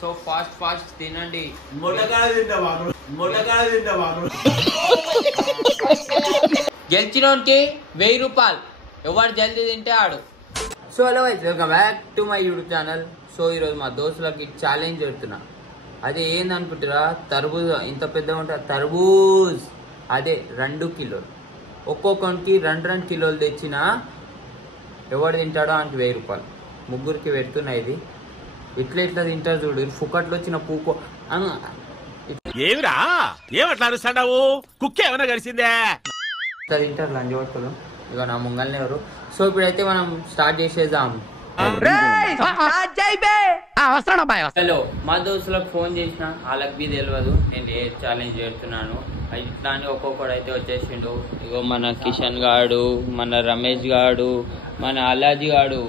So fast తినండి. గెలిచినోనికి 1000 రూపాయలు. ఎవరు జల్దీ తింటే ఆడు. So hello guys, welcome back to my YouTube channel. So ఈరోజు మా దోస్తులకి ఛాలెంజ్ పెడుతున్నా. అదే ఏందనుకుంటారా, తర్బూజ్ ఇంత పెద్దగా ఉంటుంది తర్బూజ్. అదే 2 కిలోలు, ఒక్కొక్కరికి 2 కిలోలు తెచ్చిన ఎవడు తింటాడో అంటే 1000 రూపాయలు. ముగ్గురికి పెడుతున్నా. ఇది ఇట్లా తింటారు చూడు, ఫుకట్లో వచ్చిన పూకో ఏమిరా ఏమట్లా అరుస్తాడావు? కుక్క ఏమైనా కలిసిందే? ఇట్లా తింటారు లంచ్ పట్టుకోవడం. ఇక నా ముంగల్ని ఎవరు. సో ఇప్పుడైతే మనం స్టార్ట్ చేసేద్దాం. హలో, మా దోస్తులకు ఫోన్ చేసిన, వాళ్ళకి బి తెలియదు నేను ఏ ఛాలెంజ్ చేస్తున్నాను. ఇట్లా అని ఒక్కొక్కడు అయితే వచ్చేసిండు. ఇగో మన కిషన్ గాడు, మన రమేష్ గాడు, మన అల్లాజీ గాడు.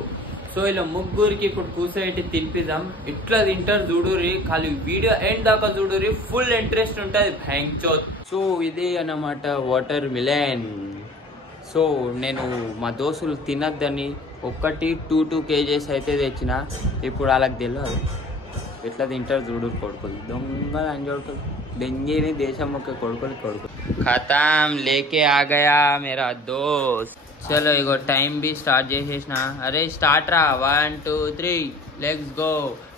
సో ఇలా ముగ్గురికి ఇప్పుడు కూర్చోబెట్టి తినిపిద్దాం. ఇట్లా తింటారు చూడురి, ఖాళీ వీడియో ఎండ్ దాకా చూడురి, ఫుల్ ఇంట్రెస్ట్ ఉంటుంది. భయంచో. సో ఇదే అన్నమాట వాటర్ మిలన్. సో నేను మా దోస్తులు తినద్దని 2 kgs అయితే తెచ్చిన. ఇప్పుడు వాళ్ళకి తెలియదు ఎట్లా తింటారు చూడు కొడుకులు. దొంగలు అని చూడుకోలు, దెంగిని దేశం ఒక కొడుకులు ఖతాం లేకే ఆ గయా మేరా దోస్త్. చలో ఇగో టైం బి స్టార్ట్ చేసేసిన. అరే స్టార్ట్ రా, 1 2 3 లెట్స్ గో.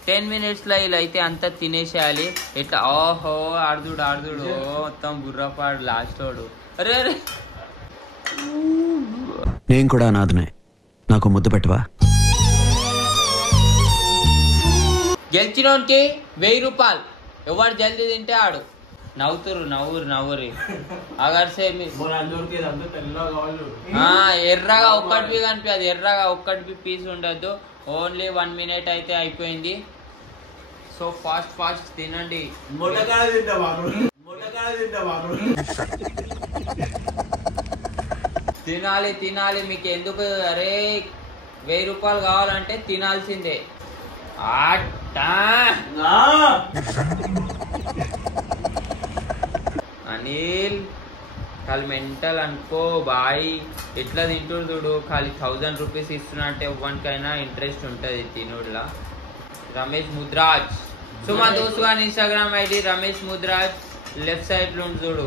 10 minutes లో ఇలా అయితే అంతా తినేసేయాలి. ఇట్లా ఓహో ఆడుదుడు మొత్తం బుర్రపాడు లాస్ట్ వాడు. అరే అరే నేను కూడా అనాథనే, నాకు ముద్దు పెట్టవా? గెలిచినోనికి 1000 రూపాయలు. ఎవరు జల్దీ తింటే ఆడు. నవ్వురి అగర్సే ఎర్రగా ఒక్కటి కనిపించదు. ఎర్రగా ఒక్కటి పీస్ ఉండద్దు. ఓన్లీ 1 minute అయితే అయిపోయింది. సో ఫాస్ట్ తినండి. తినాలి మీకు ఎందుకు. అరే 1000 రూపాయలు కావాలంటే తినాల్సిందే. అనిల్ ఖాళీ మెంటల్ అనుకో బాయ్. ఎట్లా తింటుడు చూడు, ఖాళీ 1000 రూపీస్ ఇస్తున్నా అంటే ఎవ్వరికైనా ఇంట్రెస్ట్ ఉంటుంది తినుడులా. రమేష్ ముద్రాజ్. సో మా దోస్తు గారి Instagram ID Ramesh Mudraj. Left side లో చూడు,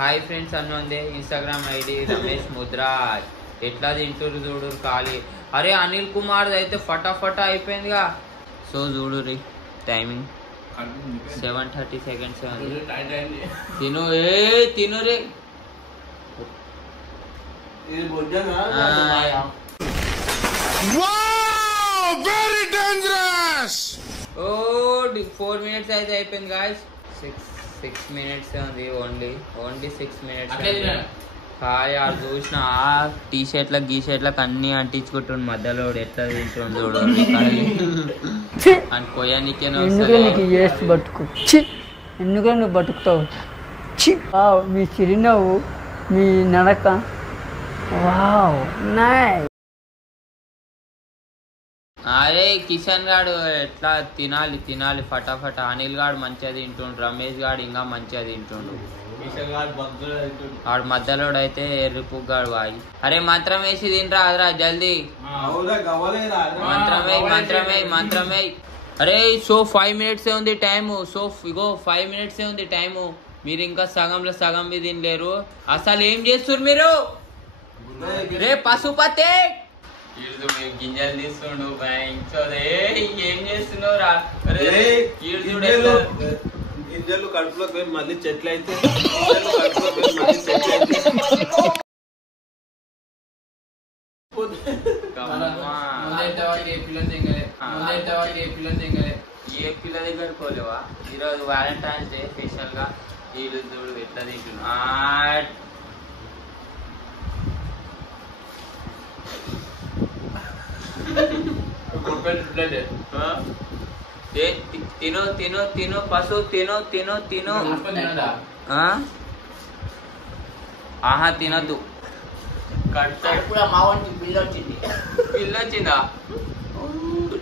హాయ్ ఫ్రెండ్స్ అని ఉంది. Instagram ID Ramesh Mudraj. ఎట్లా తింటురు చూడు ఖాళీ. అరే అనిల్ కుమార్ అయితే ఫటాఫటా అయిపోయిందిగా. సో చూడు రీ, టైమింగ్ 7:30 seconds. తిను రే. 4 minutes అయితే అయిపోయింది గాయస్. 6 minutes ఉంది. Only 6 minutes. హాయ్ ఆడు చూసిన టీ షర్ట్లకు గీషర్ట్లకు అన్ని అంటించుకుంటుండు మధ్యలో. ఎట్లా తింటుండు చూడు అని కొయ్యానికే బతుకు. ఎందుకు నువ్వు బతుకుతావు? మీ చిరునవ్వు, మీ నడక, వావ్ నైస్. అరే కిషన్ గాడు ఎట్లా తినాలి ఫటాఫట. అనిల్ గాడు మంచిగా తింటుండు, రమేష్ గాడు ఇంకా మంచిగా తింటుండు. వాడు మధ్యలో అయితే ఎర్రిపుగ్గాడు వాయి. అరే మంత్రం వేసి తింటరా అదరా జల్దీ. మంత్రమే. అరే సో 5 minutes ఉంది టైము. సో ఇగో 5 minutes ఉంది టైము. మీరు ఇంకా సగంలో సగం తినలేరు. అసలు ఏం చేస్తున్నారు మీరు? రే పశుపతి గింజలు తీస్తుండు. ఏం చేస్తున్నావు? గింజలు కడుపులోకి పోయి మళ్ళీ చెట్లు అయితే ఏ పిల్ల దగ్గర పోలేవా? ఈరోజు వ్యాలంటైన్స్ డే స్పెషల్ గా వీళ్ళు చూడు ఎట్లా తింటున్నా. తిను పశు తిను. ఆహా తినద్దు. పిల్లొచ్చిందా?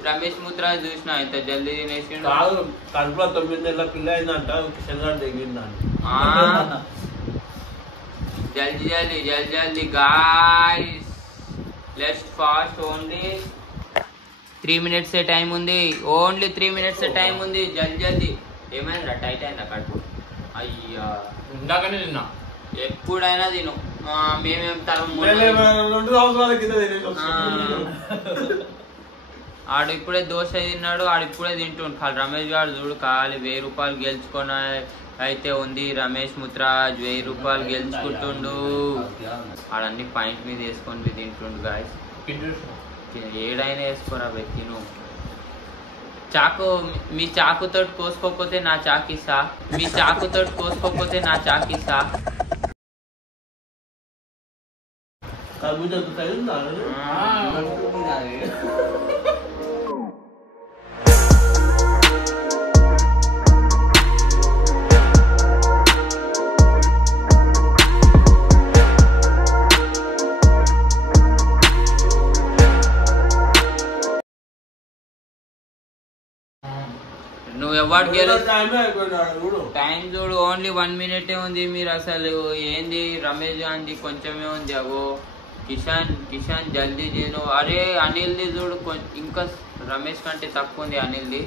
రమేష్ ముద్ర చూసిన ఇంత జల్దీ తినేసి. కడుపులో 9 నెలల పిల్ల అయిందంట. కిషన్ గారు దిగిందంట. జల్దీ guys, let's fast. Only 3 minutes time ఉంది, ఓన్లీ 3 minutes టైం ఉంది. జల్దీ జల్దీ. ఏమైందిరా, టైట్ అయిందా కడుపు? అయ్యా ఇందాకనే తిన్నా. ఎప్పుడైనా తిను. మేమేం తరం 2 సంవత్సరాల కింద తినేసి ఆడు ఇప్పుడే దోశ తిన్నాడు, ఆడు ఇప్పుడే తింటుండు. ఖాళీ రమేష్ గారు చూడు, ఖాళీ 1000 రూపాయలు గెలుచుకొని అయితే ఉంది. రమేష్ ముత్రాజ్ 1000 రూపాయలు గెలుచుకుంటుండు. ఆడన్ని పాయింట్ మీద వేసుకొని తింటుండు గాయస్. ఏడైనా వేసుకోరా తిను. చాకు మీ చాకుతో కోసుకోకపోతే నా చాకిస్తా, మీ చాకుతో కోసుకోకపోతే నా చాకిస్తా. కర్బూజా సైజ్ ఉందా? నువ్వు ఎవరు చూడు టైం చూడు, ఓన్లీ 1 minute ఉంది. మీరు అసలు ఏంది, రమేష్ గాంధీ కొంచెమే ఉంది. అగో కిషాన్ జల్దీ తిను. అరే అనిల్ది చూడు, ఇంకా రమేష్ కంటే తక్కువ ఉంది అనిల్ది.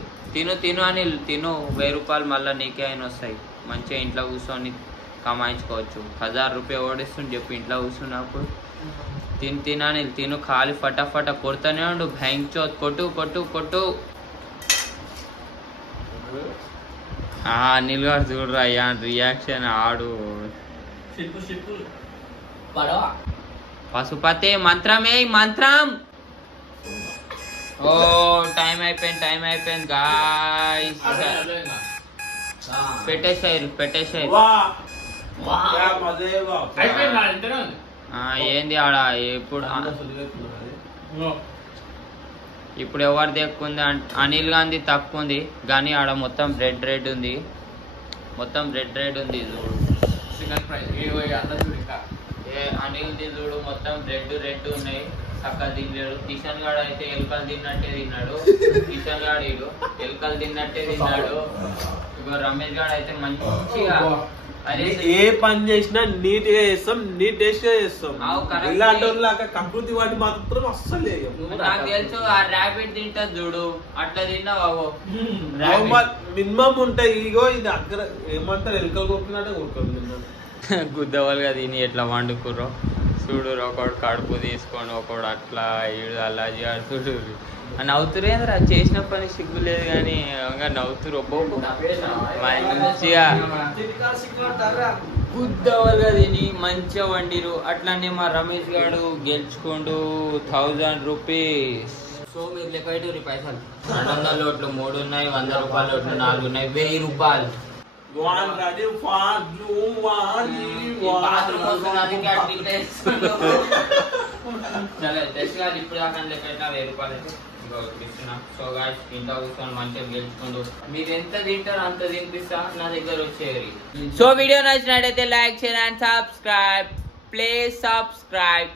తిను అనిల్ తిను. 1000 రూపాయలు మళ్ళీ నీకే అయిన వస్తాయి. మంచిగా ఇంట్లో కూర్చొని కమాయించుకోవచ్చు. 1000 రూపాయలు ఓడిస్తుంది చెప్పి ఇంట్లో కూర్చున్నప్పుడు. తిను అనిల్ తిను. ఖాళీ ఫటాఫట కొడుతూనే ఉండు. భయంచో కొట్టు కొట్టు కొట్టు. అనిల్ గారు చూడరా అయ్యా రియాక్షన్. ఆడు పశుపతి మంత్రమే మంత్రం. ఓ టైం అయిపోయింది గాయ్స్. పెట్టేసారు. ఏంది ఆడ ఇప్పుడు ఎవరు తక్కువ ఉంది? అనిల్ గాంధీ తక్కువ ఉంది కానీ ఆడ మొత్తం రెడ్ ఉంది. మొత్తం రెడ్ ఉంది చూడు. అనిల్ది చూడు మొత్తం రెడ్ ఉన్నాయి. చక్కగా తిన్నాడు. కిషన్ గాడు అయితే ఎలుకలు తిన్నట్టే తిన్నాడు. కిషన్ గాడు ఎలుకలు తిన్నట్టే తిన్నాడు. ఇగో రమేష్ గాడు అయితే మంచిగా ఏ పని చేసినా నీట్ గా చేస్తాం, నీట్ టేస్ట్ గా చేస్తాం. ఇలాంటి కంప్యూటర్ వాటి మాత్రం అస్సలు లేదు. నాకు తెలుసు. ఆ ర్యాబిట్ తింటది చూడు, అట్లా తిన్నావు. మినిమం ఉంటాయి. ఇగో ఇది అక్కడ ఏమంటారు, ఎలుకలు కొట్టుకున్నట్టే కొట్టుకుంటున్నాను. గుద్దవాలుగా తిని ఎట్లా వండుకుర్రో చూడు. ఒకడు కడుపు తీసుకొని ఒకడు అట్లా అలా చూడు. నవ్వుతురేంద్ర చేసిన పని సిగ్గు లేదు కానీ నవ్వుతురు. మంచిగా గుద్దవాలుగా తిని మంచిగా వండిరు. అట్లానే మా రమేష్ గారు గెలుచుకోండు 1000 రూపీస్. సో మీరు లెక్క పెట్టి పైసలు 200 నోట్లు 3 ఉన్నాయి, 100 రూపాయల నోట్లు 4 ఉన్నాయి, 1000 రూపాయలు. ఇప్పుడు దాకా లెక్క పెట్టినా 1000 రూపాయలు అయితే ఇస్తున్నా. సో గాయ్స్ ఇంట్లో కూర్చొని మంచిగా గెలుచుకుంటూ మీరు ఎంత తింటారో అంత తినిపిస్తా, నా దగ్గర వచ్చేది. సో వీడియో నచ్చినట్టయితే like, share and subscribe. Please subscribe.